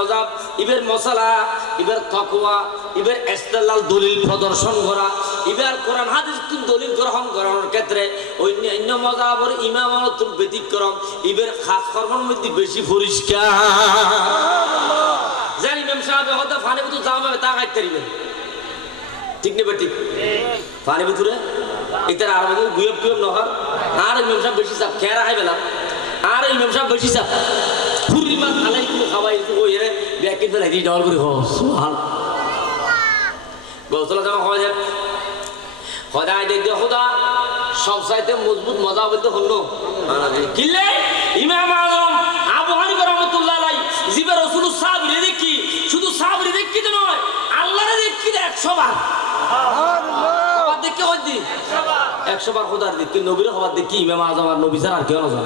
মজাব, ইবের মশালা, ইবের তকওয়া, ইবের ইস্তেলাল দলিল প্রদর্শন করা, ইবের কোরআন হাদিস দলিল গ্রহণ করানোর ক্ষেত্রে অন্য অন্য মজাবর ইমামতুল ব্যতিক্রম, ইবের খাস কর্মের মধ্যে বেশি পরিষ্কার। জানি ইমাম সাহেব ফানি যাওয়া হবে তা ঠিক নেবে ঠিক পানি ভিতরে এটার আর মধ্যে গুয়ব গুয়ব নহর। আর ইমাম সাহেব বেশি চাপ আর ইমাম সাহেব বেশি চাপ। খাওয়াই কিনতে লাগি ডল করে হো সুবহান গৌতলা জামা খাওয়া যায় খোদাই দেখ দিয়ে খোদা সব সাইতে মজবুত মজা বলতে হলো কিনলে ইমাম আজম, আবু হানিফা রহমতুল্লাহ আলাই জিবে রসুল সাবরি দেখি, শুধু সাবরি দেখি তো নয় আল্লাহরে দেখি একশো বার দেখি একশো বার খোদার দেখি নবীর খবর দেখি ইমাম আজম আর নবী ছাড়া আর কেউ না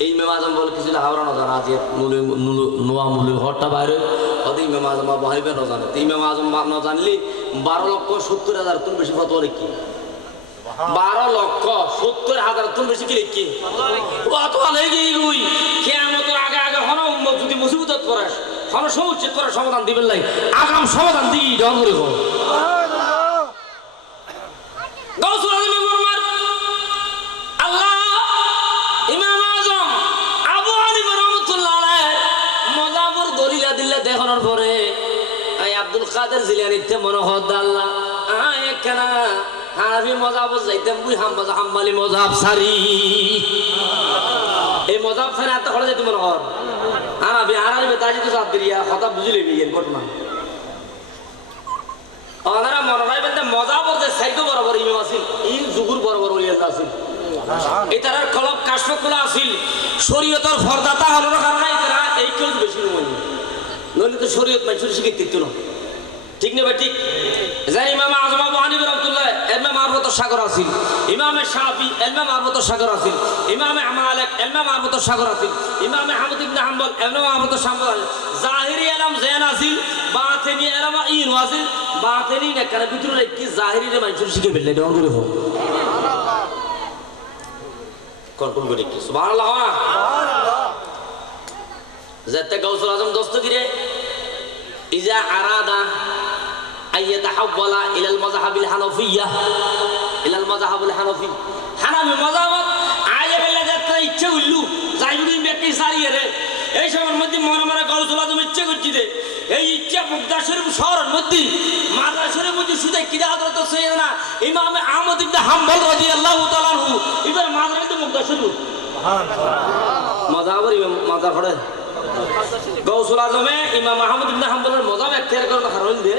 এই ইমাম আজম বলে কিছু হাওড়া না জানা আছে নুলে নুলু নোয়া মুলু হরটা বাইরে। ওদের ইমাম আজম বা বহাইবে না জানে তো ইমাম আজম বা- না জানলি বারো লক্ষ সত্তর হাজার তুমি বেশি কত লিখি। বারো লক্ষ সত্তর হাজার তুমি বেশি কি লিখি? কত লেগে গুই কেমন আগে আগে হন যদি মুসিবত করাস হন করার সমাধান দিবেন লাই। আগাম সমাধান দিই করে কাদের জিলানিতে মনে হদ আয় কেনা হানাফি মজাবুর যাইতে, মুই হাম্মাজ হাম্মালি মজাব সারি। এই মজাব সারি করে যেতে মনে হর হানাফি হানাফি তাজি তো সাত দিয়া কথা বুঝিলে বিয়ের ঘটনা। মনে রাখবেন যে মজাবর যে সাইডও বরাবর ইমাম আছিল এই যুগুর বরাবর ওলিয়াল আছিল। এটার কলব কাশফকুলা আছিল। শরীয়তর ফরদাতা হলোর কারণে এই কেউ বেশি তো শরীয়ত মানুষের শিখে না। ঠিক নেবে ঠিক। জানি ইমাম আজম আবু হানিফ রহমতুল্লাহ, এলমে মারফত সাগর আছিল। ইমামে শাফি, এলমে মারফত সাগর আছিল। ইমামে মালিক এলমে মারফত সাগর আছিল। ইমামে হামদ ইবনে হাম্বল, এলমে মারফত সাগর আছিল। জাহিরি এলম জেন আছিল, বাতিনি এলম ইন আছিল। বাতিনি না কার ভিতরে কি জাহিরি রে মানুষের শিখে ফেললে ডন করে হোক। কোন কোন করে কি? সুবহানাল্লাহ না যাতে গাউসুল আজম দস্তগিরে ইজা আরাদা আইয়াতাহাওয়ালা ইলাল মাযহাবিল হানাফিয়্যাহ ইলাল মাযহাবিল হানাফি হানাফি মাযহাবত আয়ে বেলা যাতে ইচ্ছে হইলু যাই যদি ব্যক্তি সারিয়ে রে এই সময়ের মধ্যে মনে মনে গাউসুল আজম ইচ্ছে করছি রে এই ইচ্ছা মুক্তা শরীফ শহরের মধ্যে মাদ্রাসা শরীফের মধ্যে শুধু কিরা হযরত সাইয়েদনা ইমাম আহমদ ইবনে হাম্বল রাদিয়াল্লাহু তাআলা আনহু এবার মাদ্রাসা মুক্তা শরীফ মাযহাবের ইমাম মাদ্রাসা পড়ে গৌসুল আজমে ইমাম আহমদ ইবনে হাম্বলের মজাব এখতিয়ার করার কারণ দিয়ে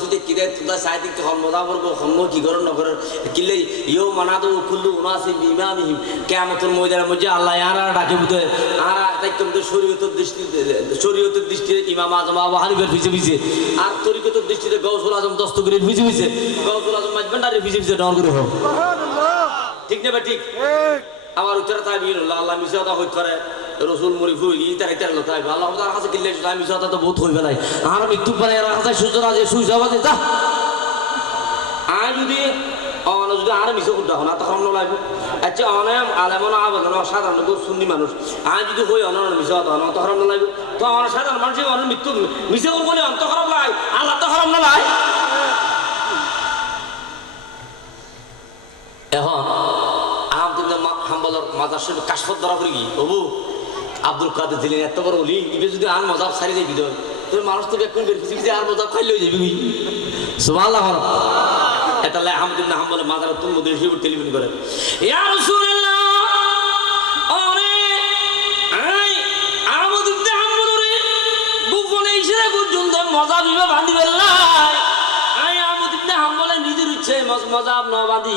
শুধু তুদা দিকে হম্ম কি করো নগর কিলে ইও মানাদো কুল্লু উনাসি ইমামিহিম কিয়ামতের ময়দানের মধ্যে আল্লাহ আরা ডাকে বুঝে আরা তাইকম তো শরীয়তের দৃষ্টিতে শরীয়তের দৃষ্টিতে ইমাম আজম আবু হানিফের পিছে পিছে আর তরিকতের দৃষ্টিতে গৌসুল আজম দস্তগিরির পিছে পিছে গৌসুল আজম মাজবান্ডারের পিছে পিছে ডর করে হোক। ঠিক নেবে ঠিক? আমার উত্তরে তাই আল্লাহ মিশাদা হই করে। রসুল মরি ফুই লো তাই আল্লাহ তার কাছে কিনলে আমি তো বহুত হইবে নাই। আর মৃত্যু পারে এর কাছে সুযোগ আছে সুই যাবা যা আয় যদি অন যদি আর মিশে করতে হনা তখন নলাইব। আচ্ছা অনে আলেমন আবেদন সাধারণ সুন্নি মানুষ। আয় যদি হই অন মিশে হতো অন তখন নলাইব। তো আমার সাধারণ মানুষ অন, মৃত্যু মিশে করব বলে অন্ত খারাপ লাই আল্লাহ তো খারাপ নলাই। এখন আহমদ হাম্বলর মাজার শরীফ কাশফত ধরা করি বাবু আব্দুল কাদের দিলেন, এত বড় অলি ইবে যদি আর মজাব সারি যাবি তো? তুমি মানুষ তো বেকুন বের কিছু আর মজাব খাইলে যাবি সুবহানাল্লাহ এটা লাই আহমদ ইবনে হাম্বল মাজার তুমি হিসেবে টেলিফোন করে। ইয়া রাসূলুল্লাহ, ওরে আই আহমদ ইবনে হাম্বল রে গোপনে ইশারা বিবা বাঁধি বেল্লাই আই আহমদ ইবনে হাম্বলে নিজের ইচ্ছে মজাব না বাঁধি।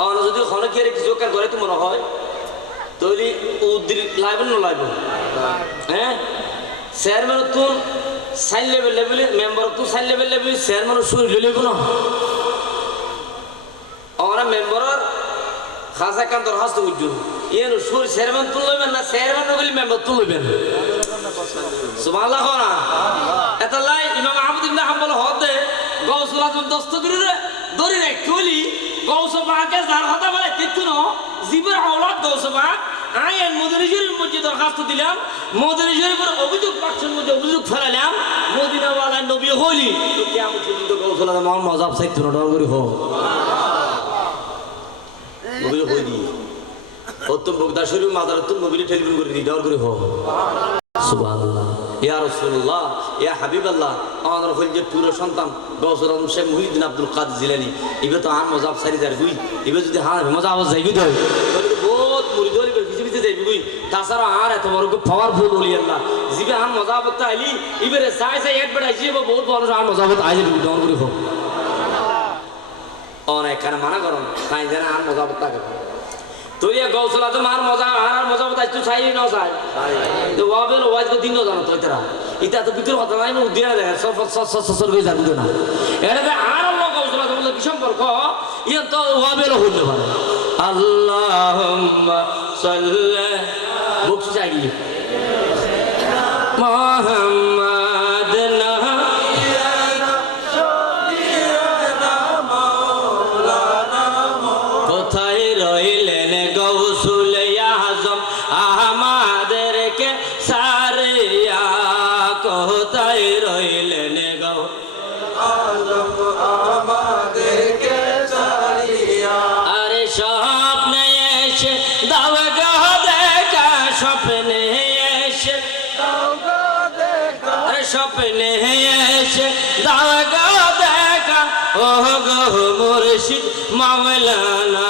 অন যদি খনকের কিছু কার করে তোমার হয় তৈরি উদ্দির লাইবেন না লাইব? হ্যাঁ? চেয়ারম্যান তুন সাইন লেভেল লেভেল মেম্বার তুন সাইন লেভেল লেভেল চেয়ারম্যান শুই লইব না আমরা মেম্বারের খাসা কান দরখাস্ত উজ্জুন ইয়েন সুর চেয়ারম্যান তুন লইবেন না চেয়ারম্যান নগলি মেম্বার তুন লইবেন। সুবহানাল্লাহ না? এটা লাই ইমাম আহমদ ইবনে হাম্বল হদে গৌসুল আজম দস্তগিরে দরি রে কলি গৌসবাকে যার কথা বলে তিত্তু ন জীবের আওলাদ গৌসবা আই এন মদিনেশ্বরীর মধ্যে দরখাস্ত দিলাম। মদিনেশ্বরীর উপর অভিযোগ পাচ্ছেন মধ্যে অভিযোগ ফেলালাম। মদিনাওয়ালা নবী হলি তো কেমন পর্যন্ত গৌসুল আজম আমার মজাব সাইতো না ডর করি হো। নবী হলি অত্যম বগদা শরীফ মাদারতুল নবীর টেলিফোন করে দি ডর করে হো। সুবহানাল্লাহ। ইয়া রাসূলুল্লাহ, ইয়া হাবিবাল্লাহ আমাদের হল যে পুরো সন্তান গৌসুল আজম শেখ মুহিউদ্দিন আব্দুল কাদের জিলানী, ইবে তো আন মজাব সারি ইবে যদি হ্যাঁ মজা বহুত গুই। তাছাড়া আর এত বড় পাওয়ারফুল বলি আল্লাহ। জিবে আন মজাবত আইলি ইবে সাই সাই এড বেড়াই জিবে বহুত বড় আন মজাবত আইলি ডন করে হোক অনেক কানে মানা করুন তাই যেন আর মজাবত তুই গৌসলা তো মার মজা, আর মজা বতাই তুই চাই না চাই তো ওয়াবেল ওয়াজ তো দিন জানো তো তারা। ইটা তো ভিতর কথা নাই না উদ্দিনা দেখে সব সব সব করে যাবি না। এটা আর লোক গৌসলা তো বলে কি সম্পর্ক? ইয়ে তো ওয়াবেল হইতে পারে আল্লাহুম্মা সাল্লি, মুখ চাই। মোহাম্মদ মাওলানা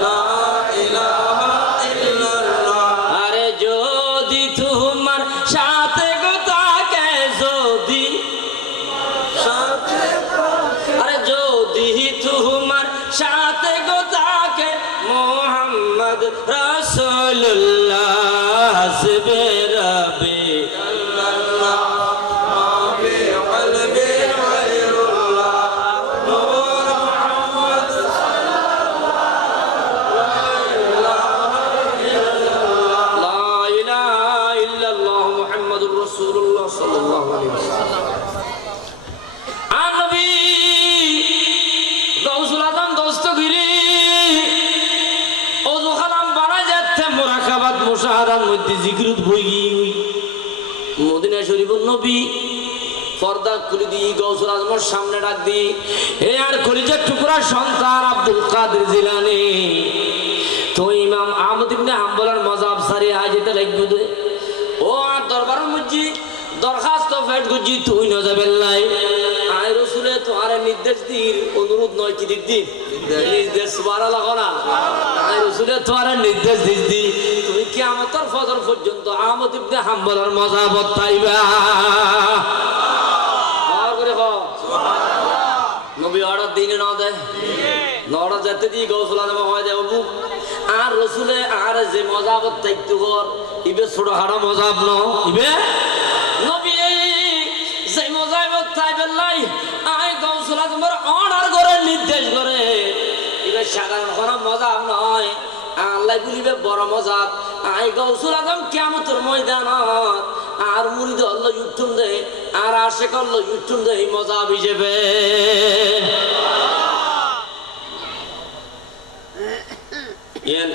আরে গৌসুল আজমের সামনে ডাক দি এ আর কলিজার টুকরা সন্তান আব্দুল কাদের জিলানি। তো ইমাম আহমদ ইবনে হাম্বলার মজাব সারি এটা লাগবে দে। ও আর দরবারের মধ্যে দরখাস্ত ফেট গুজি তুই ন যাবেন লাই। আয় রসুলে তোমার নির্দেশ দিন অনুরোধ নয় কি দিক দিন? নির্দেশ। বাড়া লাগো না। আয় রসুলে তোমার নির্দেশ দিস দি। তুমি ফজর পর্যন্ত আহমদ ইবনে হাম্বলার মজাবত পাইবা আর করে হ নবী অর্ডার দিনে না দেয় নড়া যেতে দিয়ে গৌসলা দেওয়া হয় অবু আর রসুলে আর যে মজাবত থাকতে হর ইবে ছোট হাড়া মজাব ন ইবে? নবী, যে মজাবত থাইবেন লাই আই গৌসলা তোমার অর্ডার করে নির্দেশ করে। ইবে সাধারণ কোনো মজাব নয়। আল্লাহ বলিবে বড় মজাব আই গৌসুল আজম কেমতর ময়দানত। আর মুরিদ আল্লাহ ইউটুম দে, আর আশেক আল্লাহ ইউটুম দে মজাব হিসেবে। ইয়ান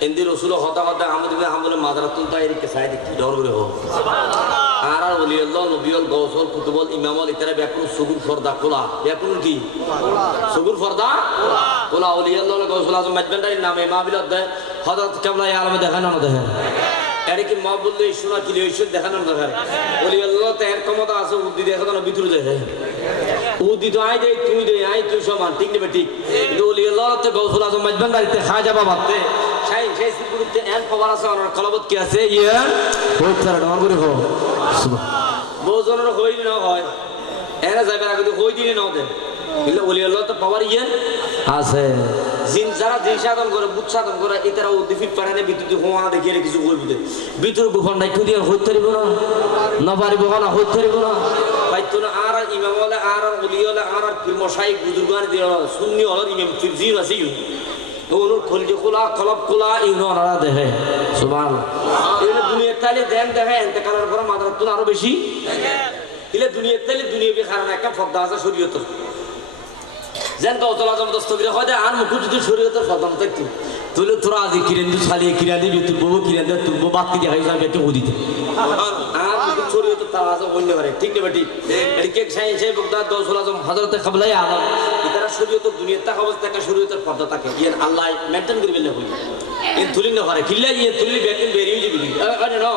এন্দি রসুল হতা হতা আমাদের আমলে মাদারাতুল তাইরিকে সাইড কি ডর করে হোক আর আর ওলি আল্লাহ নবিয়ল গৌসল কুতুবল ইমামল ইতারা সুগুর ফর্দা ব্যাকুন কি? সুগুর ফর্দা? খোলা ওলি আল্লাহ গৌসল আজম মাজবান্ডারির নামে মাহবিলত দেয় হযরত কাবলা আলমে দেখানো না দেখেন এর কি মা বললে শোনা কি ঐশ্বর দেখানো না দেখেন ওলি আল্লাহ তের ক্ষমতা আছে উদ্দি দেখানো ভিতরে দেখে উদ্দি তো আই দেয়, তুই দে আই তুই সমান, ঠিক নেবে, ঠিক। কিন্তু ওলি আল্লাহ, তে গৌসল আজম মাজবান্ডারিতে খাজা বাবাতে সেই সেই সিকিউরিটি এন খবর আছে আমার কলবত কি আছে? ইয়ে বহুত তারা ডর করে। হোক বহুজনের হই না হয়। এরা যাবে আগে হই দিনে না দে এগুলো ওলি আল্লাহ, তো পাওয়ার ইয়ে আছে। জিন যারা জিন সাধন করে বুধ সাধন করে এটারা উদ্দীপিত পারে না বিদ্যুৎ হোয়া দেখিয়ে রে কিছু কইবি ভিতর গোপন ডাক্তার দিয়ে হইতে পারিব না না পারিব না হইতে পারিব না। পাইতো না আর আর ইমাম হলে আর আর ওলি হলে আর আর ফির মশাই বুজুর্গান দিয়ে সুন্নি হল ইমাম ফির জিন আছে ইউ ওনুর খলজি খোলা কলব খোলা ইউনো ওনারা দেখে সুবহান। এগুলো দুনিয়ার তালে দেন দেখে এনতে কালার পরে মাদার তুন আরও বেশি। ইলে দুনিয়ার তালে দুনিয়া বি খারাপ একটা ফদ্দা আছে শরীয়তের। যেন কৌতল আজম দস্তগিরে হয় আর মুখ যদি শরীয়তের ফদ্দাম থাকতো তুলে তোরা আজি কিরেন দু ছালিয়ে কিরা দিবি দে যাবে একটু উদিতে আর মুখ শরীয়তের তারা আছে অন্য করে ঠিক নেবে ঠিক এদিকে সাই সাই বগদাদ দৌসুল আজম হজরতে খাবলাই আলম ইতারা শরীয়তের দুনিয়ার টাকা অবস্থা একটা শরীয়তের পর্দা থাকে ইয়ে আল্লাহ মেনটেন করবে না হই এ তুলি না পারে কিল্লা ইয়ে তুলি ব্যাকিং বেরিয়ে যাবি আরে ন।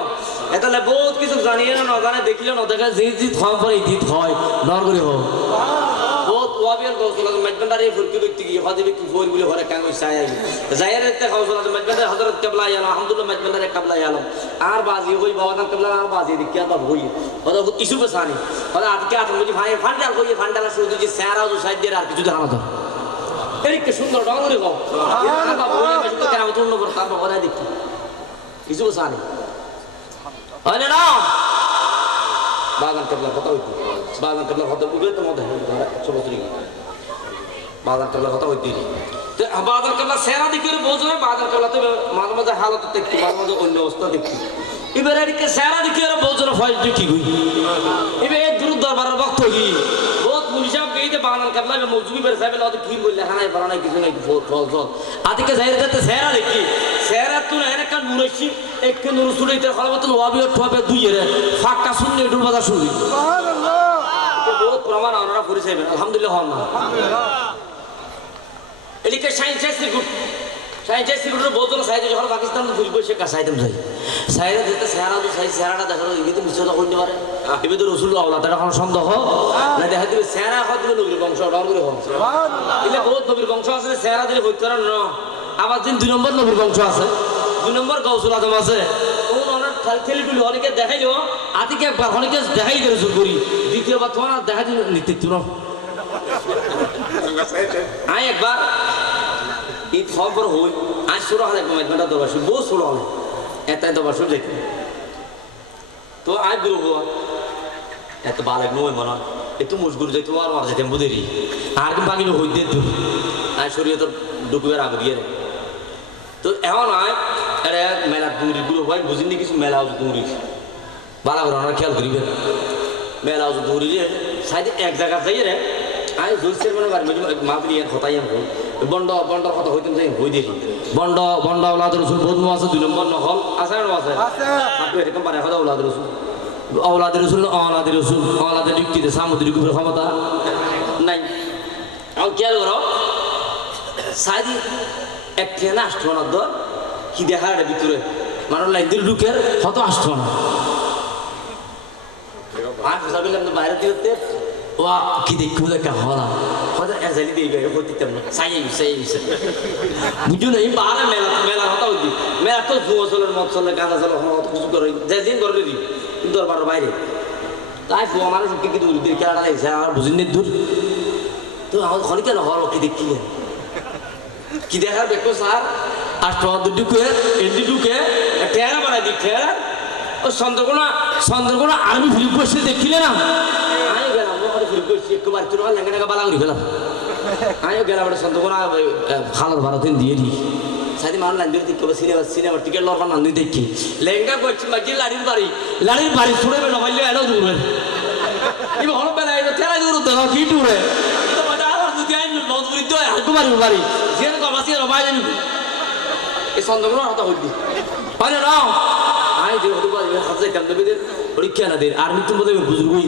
এতালে বহুত কিছু জানিয়ে না জানে দেখিলে না দেখা যে জিত হয় পরে জিত হয় নর করে হোক। ওয়াবিয়ার গৌসল মজবান্ডারে ফুরকি ব্যক্তি কি হদিবে কি ফোর বলে ঘরে কাঙ্গ চাই আই জায়ারে তে গৌসল মজবান্ডার হযরত কেবলা আলম আলহামদুলিল্লাহ মজবান্ডারে কেবলা আলম। আর বাজি হই বাবা কেবলা আর বাজি দেখি আর হই হদা ইসু বেসানি হদা আজকে আত মুজি ভাই ফান্ডাল হই ফান্ডাল শুধু যে স্যারা যে সাইড দিয়ে আর কিছু দেখানো তো এরিকে সুন্দর ডঙ্গরে গো আর বাবা হই বেশ তো কেন তুন্ন করে তার দেখি। কিছু বেসানি আরে না। বাগান কেবলার কথা হইতো বাগান কেবলার কথা উঠবে তো মধ্যে সমস্ত বাগান কেবলার কথা হইতে তো বাজার কেবলা সেরা দিকে বোঝবে বাজার কেবলা তো মাঝে মাঝে হালত দেখতে মাঝে মাঝে অন্য অবস্থা দেখতে। এবার এদিকে সেরা দিকে বোঝনে ফল কি হই এবার দূর দরবারের বক্ত হই। বহুত কেবলা মে মজুবি বের সাহেব কি বললে হানাই বানাই কিছু নাই ফল ফল ফল আদিকে যাই যেতে সেরা দেখি। সেরা তুই এনে কান নুরছি এক নুর সুড়াইতে খলাবত ওয়াবি ঠোপে দুই রে ফাঁকা শুনলে ডুল বাজা শুনলি বহুত প্রমাণ আমরা পরিচয় আলহামদুলিল্লাহ। এদিকে সায়েন্স ইনস্টিটিউট সায়েন্স ইনস্টিটিউটের বহুত জন সাইড যখন পাকিস্তান ফুলবো সে সাইতাম যাই সাইরা দিতে সারা তো সাই সারাটা দেখাল এগুলো তো মিশ্রতা করতে পারে? এবার তো রসুল আওলা তার এখন সন্দেহ? না দেখা দিবে সেরা হওয়া দিবে নবীর বংশ করে বংশ। বহুত নবীর বংশ আছে সেরা দিলে হইতে পারে না। আবার দিন দুই নম্বর নবীর বংশ আছে। দুই নম্বর গৌসুল আদম আছে। অনেক দেখাইলো। আতিকে একবার অনেকে দেখাই রসুল করি। দ্বিতীয়বার তোমার দেখা দিল নিতে আই একবার ঈদ খবর হই, আজ শুরু হলে একদম একবার দরবার শুরু বহু শুরু হলে এটাই দরবার শুরু দেখি। তো আজ গুরু হওয়া এত বালেক নয় মনে হয়। একটু মুসগুর যাইতো আর মার যেতাম বুঝেরি আর কি বাকি হই দে আজ শরীরে তো ডুকুবের আগে দিয়ে। তো এখন আয় আরে মেলা দূরি গুলো হয়, বুঝিনি কিছু মেলা দূরি বালা করে খেয়াল করিবে। মেলা দূরি সাইডে এক জায়গা যাই রে আই জুসের মানে এক কথাই আমি বন্ড বন্ডর কথা হইতাম যাই হই দেখি। বন্ড বন্ড ওলাদ রসুল বন্ধু আছে দুই নম্বর নহল। আছে না আছে। আপনি এরকম পারে কথা ওলাদ রসুল অলাদের রসুল অলাদের রসুল অলাদের ডিউটিতে সামুদ্রিক উপরে ক্ষমতা। নাই। এখন খেয়াল করো সাইদি এক ট্রেনে আসতো না দর কি দেখার ভিতরে মানুষ লাইন দিয়ে ঢুকের কত আসতো না আর বাইরে দিয়ে ও কি দেখব দেখা হলা হয়তো এজালি দিয়ে গেলে হতে না সাই সাই বুঝো না এই বাহারে মেলা মেলা হতা হইতি মেলা তো জুয়া চলের মদ চলে গাঁদা চলে অত কিছু করে যে দিন করে দিই দরবার তাই ফুয়া মানুষ কি কি দূর দিয়ে কেলাটা লাগছে আমার বুঝিন দূর তো আমার ঘরে কেন হল কি দেখি কি দেখার দেখো স্যার আর তোমাদের ঢুকে এন্ডি ঢুকে ঠেরা বানাই দি ঠেরা ও চন্দ্রকোনা চন্দ্রকোনা আর্মি ফিল্ম করছে দেখিলে না একটু বাড়ি তোর লেঙ্গা লেঙ্গা বালা করে ফেলাম। আমিও গেলাম ওটা চন্দ্রকোনা খালার ভারত দিয়ে দিই সাথে মানুষ লাইন দিয়ে দেখতে সিনেমা সিনেমা, টিকিট লড়বার না নিয়ে দেখি। লেহেঙ্গা করছি মাঝে লাড়ির বাড়ি লাড়ির বাড়ি ছুড়ে বেলা হইলে এলো দূরে। ইবে হলো বেলা এটা তেরা দূর না কি দূরে? পরীক্ষা না দে, আর মৃত্যু মধ্যে বুজুর্গ হই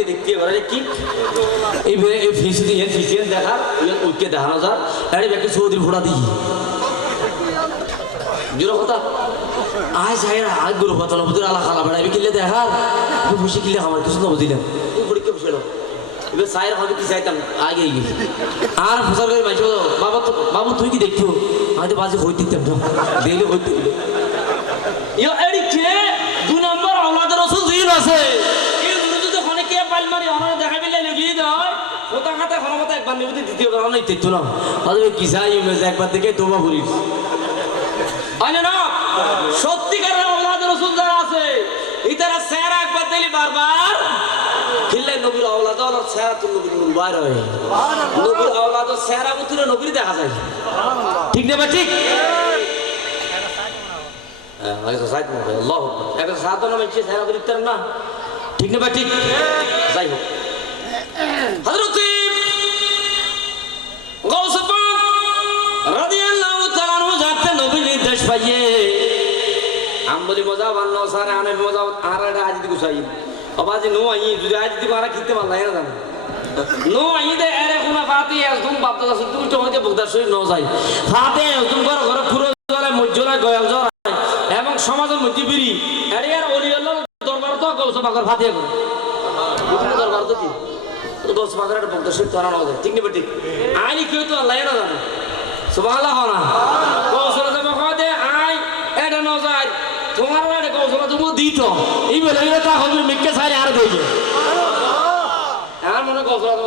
ল্যান্ডাগুলিতে দেখতে এবারে কি? বে- এই ফিস দিয়ে ফিসিয়ে দেখা উঠকে দেখানো যা। আরে ব্যাকে সৌদি ফোড়া দিই জোর কথা। আয় যাইরা আয় গুরু কথা নবুদের আলা খালা বেড়া এবার কিনলে দেখার বসে কিনলে আমার কিছু নব দিলাম তুই পরীক্ষা বসে এবার সাইর হবে কি চাইতাম আগে গিয়ে আর ফসল করে মাইছো বাবা তো বাবু, তুই কি দেখছ আমি তো বাজে হইতে দিতাম না দিলে হইতে দিলে ইয়া, এডি কে? দুই নম্বর আওলাদের রসুল দিন আছে এই দুটো যদি ওখানে কে পাইল মারি আমার দেখা পেলে লেগিয়ে দেয় ওটা খাতে হলো মতো একবার নেবে দ্বিতীয় বার অনেক দেখতো না তাহলে কি চাই একবার থেকে তোমা বলিস হয় না সত্যিকারের আওলাদের রসুল যারা আছে এই তারা স্যার একবার দিলি বারবার। খিল্লে নবীর আওলাদ আওলাদ স্যারা তো নবীর নূর বাইর হয়। নবীর আওলাদ স্যারা বুতুরে নবীর দেখা যায়। ঠিক না বা ঠিক? হ্যাঁ, হয়তো আল্লাহ না। ঠিক না বা ঠিক। সারে আনে মজা আর এটা আজ দিকে চাই। অবাজি নো আই যদি আজ দিকে আর কিতে পারলাই না জানো। নো আই দে আরে কোনা ফাতি একদম বাপদা আছে তুই তো হইতে বগদার সই ন যাই। ফাতে একদম ঘর ঘর পুরো জলে মজ্জলা গয়াল জ্বর এবং সমাজের মধ্যে বিরি এরিয়ার অলিয়াল্লাহ দরবার তো গৌস পাকের ফাতিয়া করে দরবার তো কি? গৌস পাকের একটা বগদার সই তোরা না ঠিক নেবে ঠিক আইনি কেউ তো আল্লাহ না জানো। সুবহানাল্লাহ না গৌসলা জমা খাওয়া দে আই এটা ন যায় তোমার এটা গৌসলা তুমি দিত এই বেলে তা হবে মিক্কে সাইরে আর দেইছে আমার মনে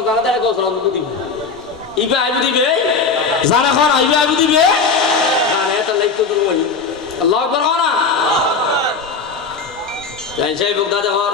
জানা দেয় গৌসলা তুমি দিবে ইবে আইবি দিবে, জানা খন আইবে আইবি দিবে। জানে এটা লাইক তো তুমি আল্লাহ আকবার না। জান বগদাদে হর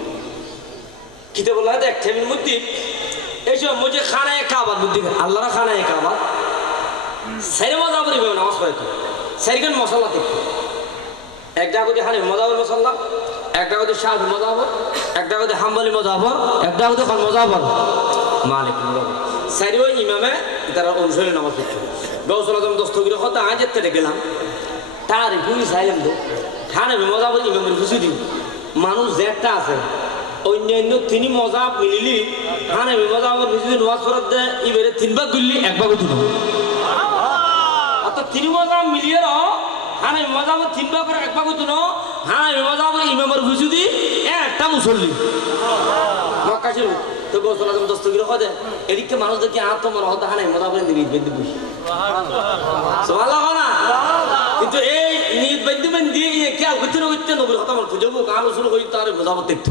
কিতে বলা দেখ ঠেমির মধ্যে এইসব মুঝে খানায় কাবার বুদ্ধি আল্লাহরা খানায় কাবার। সাইরে মজা বলি ভাবে নামাজ পড়ে তো। সাইরখান মশলা দেখতো। একটা গতি হানি মজাবর মশলা একটা গতি শাহি মজাবর একটা গতি হাম্বলি মজাবর একটা গতি খান মজাবর মালিক মজাবর সাইরে ওই ইমামে তারা অনুসরণে নামাজ পড়তো। গৌসল আজম দস্তগিরি হতে আজ থেকে গেলাম। তার ভুই চাইলাম তো। মজা মজাবর ইমামের খুশি দিন মানুষ একটা আছে। অন্যান্য তিনি মজা মিলিলি। হানে মজাবর খুশি নামাজ পড়ার দে ইবারে তিন ভাগ গুললি এক ভাগ তুলো অর্থাৎ তিনি মজা মিলিয়ে র হানে মজাবর তিন ভাগ করে এক ভাগ তুলো হানে মজাবর ইমামের খুশি দি একটা মুসল্লি। মক্কা ছিল তো গোসল আজম দস্তগিরি হতে এদিকে মানুষ দেখি আত্মমন হতে হানে মজাবর নিবি বেঁধে বুঝি সুবহানাল্লাহ না? কিন্তু এই নিজ বৈদ্য বন্দি কে করতে না করতে নবীর কথা মনে খুঁজবো কাল শুরু করি তার মজাবত দেখতে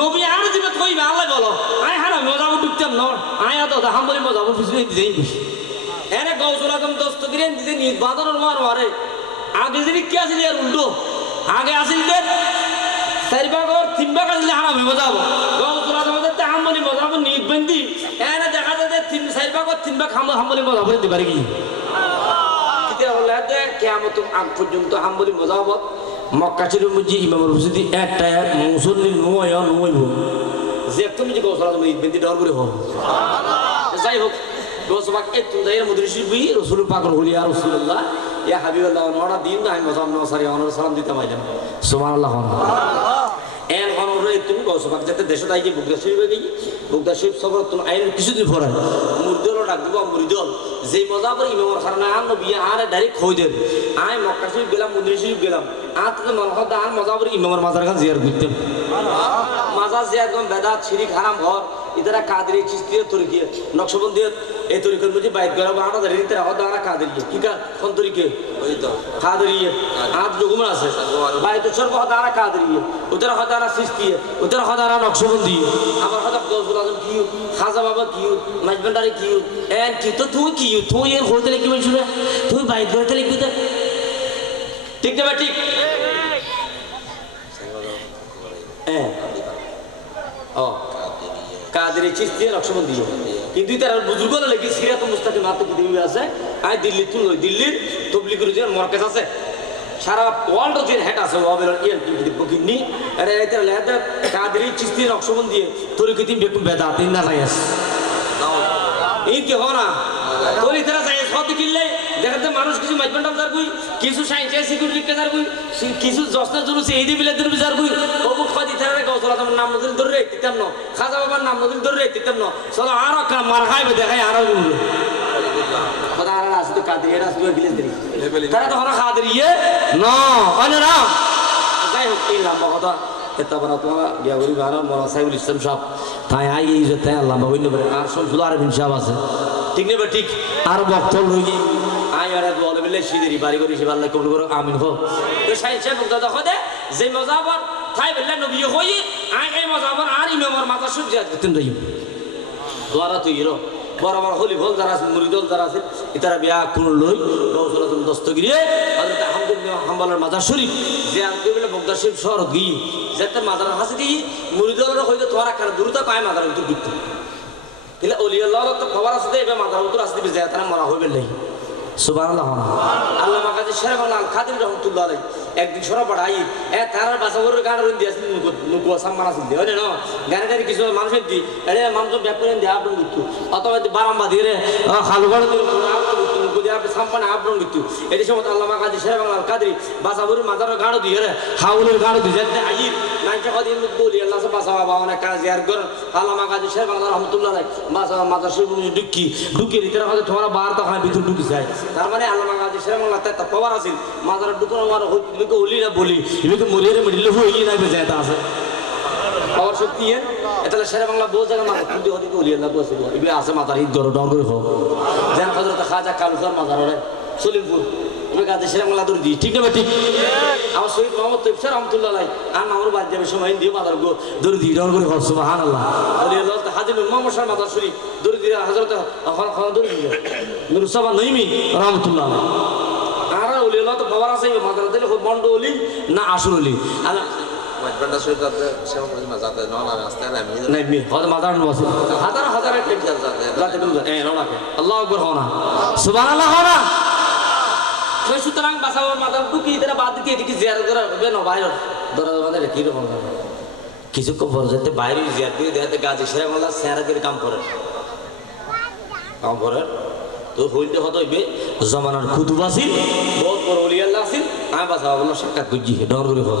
নবী আর জীবত কইবে আল্লাহ বলো। আয় হারা মজাবত ঢুকতাম ন আয় তো দাহাম বলি পিছনে দিতেই বুঝি এনে গৌসল আজম দস্তগিরি দিতে নিজ বাদর মার মারে। আগে যদি কি আসলে আর উল্টো। আগে আসিল যে চারি ভাগর তিন ভাগ আসলে হারা মজাবো গৌসল আজম দাহাম বলি মজাবত নিজ বন্দি। এনে দেখা যায় যে তিন চারি ভাগর তিন ভাগ হাম হাম বলি মজাবত দিতে পারি কি কিতা হলে যে কেয়ামত আগ পর্যন্ত হাম্বলি মজাবত মক্কা মধ্যে ইমামুল হুসুদি একটা মুসল্লি নয় নয়ব যে তুমি যে গোসলা তুমি বেন্দি ডর করে হোক যাই হোক গোসবাক এ তুমি যাই মধুর শিল্পী রসুল পাকর আর রসুল্লাহ ইয়া হাবিবুল্লাহ নড়া দিন আমি মজাম নসারি অনর সালাম দিতাম আইলাম সুমান আল্লাহ অনর তুমি গৌসবাক যাতে দেশে তাই গিয়ে শরীফ হয়ে গেছি বুকদা শরীফ সফর তুমি আইনের কিছুদিন পরে মুরদল ডাক দিব মুরিদল যে মজা করে ইমামর খারানা আর নবী আর ডাইরেক্ট খই দেন। আয় মক্কা শরীফ গেলাম মদিনা শরীফ গেলাম। আর তুমি মনে আর মজা করে ইমামর মাজার খান জিয়ার করতেন। মাজার জিয়ার একদম বেদাত শিরিক হারাম ঘর। ইতারা কাদরি চিস্তিয়ে তরিকে নকশবন্দিয়ে এই তরিকের মধ্যে বাইক করা বা আনা ধরে ইতারা হদ আনা কাদরিয়ে। কি কা? কোন তরিকে? ওই তো কাদরিয়ে। আট ডকুমেন্ট আছে। বাইক তো সর্ব হদ আনা কাদরিয়ে উতারা হদ আনা চিস্তিয়ে উতারা হদ আনা নকশবন্দিয়ে। আমার হদ গৌসুল আজম কি খাজা বাবা কি মাইজবান্ডারি কি এন কি? তো তুই কি তুই এর হইতে কি মানুষ তুই বাইক করতে লিখবি তো ঠিক না ঠিক? হ্যাঁ ও। কাদের চিস্তি দিয়ে কিন্তু তার বুজুর্গ লেগে সিরাত মুস্তাকে মাত্র পৃথিবী আছে আই দিল্লি তুল দিল্লির তবলিগুর যে মরকেজ আছে। সারা ওয়ার্ল্ড যে হেড আছে ওয়াবেল ইয়েল কিডনি আরে এটা লেদা কাদের চিস্তি দিয়ে তোর কি তুমি বেকুম বেদা তিন না যাই আছে এই কি হরা তোর ইতারা যাই সব কিনলে দেখাতে মানুষ কিছু মাইজবান্ডাম যার কই কিছু সাইন্সের সিকিউরিটি যার কই কিছু জস্তের জন্য সেই দি বিলে দিন যার কই। অবুক ফাদি তারা গৌসলা তোমার নাম নদীর ধরে রেখতিতাম ন। খাজা বাবার নাম নদীর ধরে রেখতিতাম ন। চলো আরও কাম মার খাইবে দেখাই আরও খোদা আর আসতে কাদি এরা আসবে গিলে দিই তারা তো হরা খাদের ইয়ে ন অনে না যাই হোক এই লম্বা কথা। বড় তোমার বিয়া করি ভালো মরা সাইবুল ইসলাম সাহেব। তাই আই এই যে তাই পারে। আর শমসুল আরবিন সাহেব আছে। ঠিক নেবে ঠিক? আর বক্তব্য আই বলে সিদেরি বাড়ি করি সে আল্লাহ কবুল করো, আমিন হো তো সাই সাহেব মুক্তা দেখো দে, যে মজাবর তাই বললে নবী হই আই এই মজাবর আর ইমামর মাথা সূর্য দিতেন যাই দোয়ারা তুই রো। বড় বড় হলি ভোল যারা আছে যারা আছে বিয়া কোন লই গৌসল আজম হযরত হাম্বলের মাজার শরীফ, যে আনতে বলে শরীফ শহর যেতে মাজার হাসে গিয়ে মুরিদলের হইতে তোরা কার দূরতা পায় মাজার উত্তর দিতে কিন্তু অলি আল্লাহ তো খবর আছে যে মাজার উত্তর আসতে যায় তারা মরা হইবে সুবহানাল্লাহ। আল্লাহ মাকাজি শেরে বাংলা আল খাদিম রহমতুল্লাহ আলাইহি। একদিন সরা পড়াই এ, তার বাসা করে গান রইন দিয়েছিল নুকু নুকু সাম্মান আছে হয় না গানে কিছু মানুষের দি আরে মানুষ ব্যাপ করে দিয়ে, আপন দিতু অথবা বারাম্বা দিয়ে খালু গড় দিতু এই সময় আল্লাহ মাকাজি শেরে আল কাদরি বাসা করে গাড়ো দিয়ে হাউলের গাড়ো দিয়ে যেতে আই নাইছে কদিন বলি, আল্লাহ বাসা বাবা অনেক কাজ ইয়ার কর আল্লাহ মাকাজি শেরে বাংলা রহমতুল্লাহ আলাইহি, বাসা মাজার শুরু ঢুকি ঢুকি ভিতরে হয়তো তোমার বার তো হয় ভিতর ঢুকি যায়। তার মানে আল্লাহ মাকাজি শেরে বাংলা তাই পাওয়ার আছে। মাজার ঢুকানো আমার ইমিকে বলি মিডিলে হয়ে নাই বেজায় আছে। পাওয়ার শক্তি এন এটা শেরে বাংলা বহু জায়গা মাথা খুঁজে হতে উলি আল্লাহ বসে ইবে আছে মাথার ঈদ গরো ডর করে হোক। যেন হজরত খাজা কালুসার মাজার ওরে সলিমপুর আমি কাজে শেরে বাংলা দৌড় দিই। ঠিক না ঠিক? আমার শহীদ মোহাম্মদ তৈফসার রহমতুল্লাহ লাই আর আমার বাদ যাবে সময় দিয়ে মাদার গো দৌড় দিই ডর করে হোক সুবাহান আল্লাহ আলী আল্লাহ হাজির মোহাম্মদ শাহ মাদার শরীফ দৌড় দিয়ে হজরত দৌড় দিয়ে নুরুসাবা নইমি রহমতুল্লাহ আর আল্লাহ মাঝবান্ডা শরীর যাতে সেবা করে যাতে নন আমি আস্তে আমি নাই মি হদ মাদার নবাসি হাজার হাজার একটা যাতে যাতে তুমি এ নলাকে আল্লাহু আকবার হও না। সুবহানাল্লাহ হও না। সেই সুতরাং বাসাবার মাদার টুকি এদের বাদ দিকে এদিকে জিয়ারত করা হবে না বাইরে। ধরো আমাদের কি রকম কিছুক্ষণ পর যেতে বাইরে জিয়ার দিয়ে দেখাতে গাছ সেরা সেরা করে কাম করে। কাম করে। তো হইলে হতো হইবে জমানার কুতুব আছিল বহুত বড় অলি আছিল আমি সাক্ষাৎ করছি ডর করে হল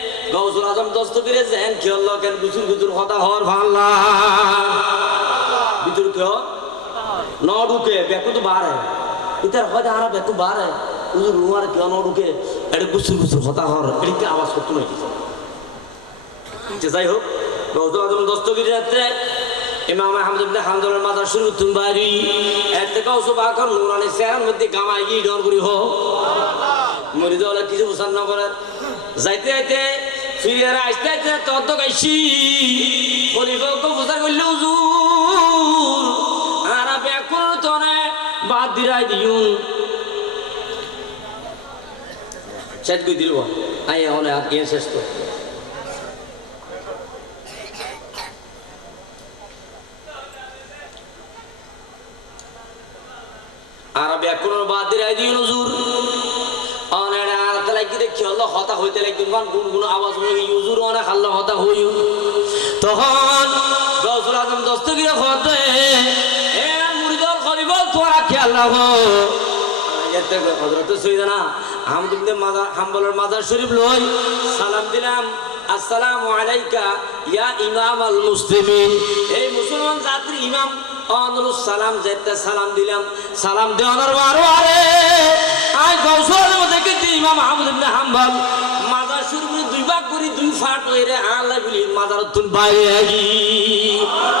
গৌসুল আজম দস্তগিরে যেন খেয়ে কেন গুচুর গুচুর কথা হওয়ার ভাল্লা? ভিতর কেউ ন ঢুকে ব্যাকু তো বাড়ে। ইতার হয় আরা ব্যাকু বাড়ে। উজুর রুমার কেউ ন ঢুকে এটা গুচুর গুচুর কথা হওয়ার, এদিকে আওয়াজ করতো নাকি যে যাই হোক গৌতম আজম দস্তগির রাত্রে ইমাম আহমদ ইবনে হামদুলের মাথা শুরু তুমি বাড়ি এর থেকে ওসব নুরানি চেহারার মধ্যে গামাই গিয়ে ডর করি, হো। মরি দলে কিছু বুঝান না করে। যাইতে যাইতে ফিরে আসতে আসতে তত গাইছি খলিফাকে বুঝা করলে, হুজুর। আর ব্যাকুল তনে বাদ দিরাই দিউন। শেষ করে দিল? আই এখন আর শেষ তো আর ব্যাকরণ বাদ দিয়ে দিও নজুর অনেক আর তালাই কি দেখি হল্লো কোন কোন আওয়াজ হয়ে ইউজুর অনেক হাল্লা হতা হইউ তখন গৌসুল আজম দস্তগির হতে এ মুরিদল করিব তোরা খেয়াল রাখো এতে হযরত সৈয়দনা আহমদ ইবনে মাজার হাম্বলের মাজার শরীফ লই, সালাম দিলাম, আসসালামু আলাইকা ইয়া ইমাম আল মুসলিমিন। এই মুসলমান জাতির ইমাম অনুরুস সালাম যেতে সালাম দিলাম। সালাম দেওয়ানোর মারো আরে আই গৌসল দেখে ইমাম আহমদ ইবনে হাম্বল। মাজার দুই ভাগ করি দুই ফাট হয়ে রে আল্লাহ বলি মাদার তুন বাইরে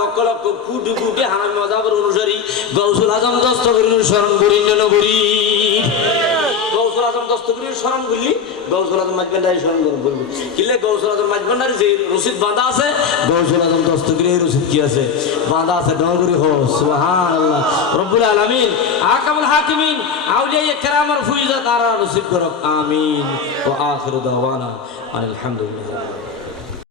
লক্ষ লক্ষ কোটি কোটি হারাম মজাবর অনুসারী গৌসুল আজম দস্তগিরির স্মরণ করি না করি। গৌসুল আজম দস্তগিরির স্মরণ করলি, গৌসুল আজম মাঝবান্ডারি স্মরণ করুন করবি কিলে গৌসুল আজম মাঝবান্ডারি যে রসিদ বাঁধা আছে, গৌসুল আজম দস্তগিরি রসিদ কি আছে? আছে আমিন। আলহামদুলিল্লাহ